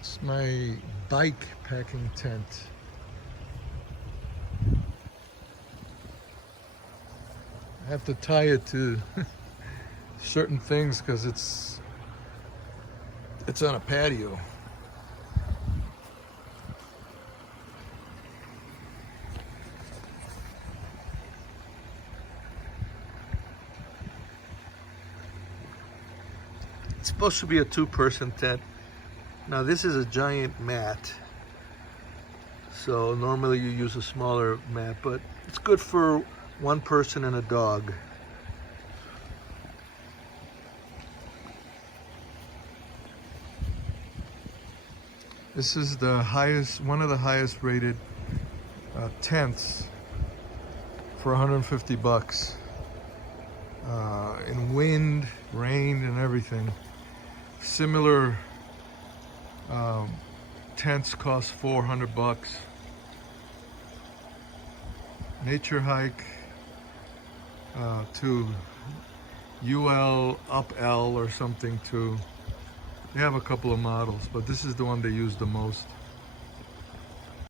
It's my bike packing tent. I have to tie it to certain things because it's on a patio. It's supposed to be a two-person tent. Now this is a giant mat, so normally you use a smaller mat, but it's good for one person and a dog. This is the highest, one of the highest rated tents for 150 bucks. In wind, rain, and everything. Similar tents cost 400 bucks. Naturehike to UL up L or something too. They have a couple of models, but this is the one they use the most.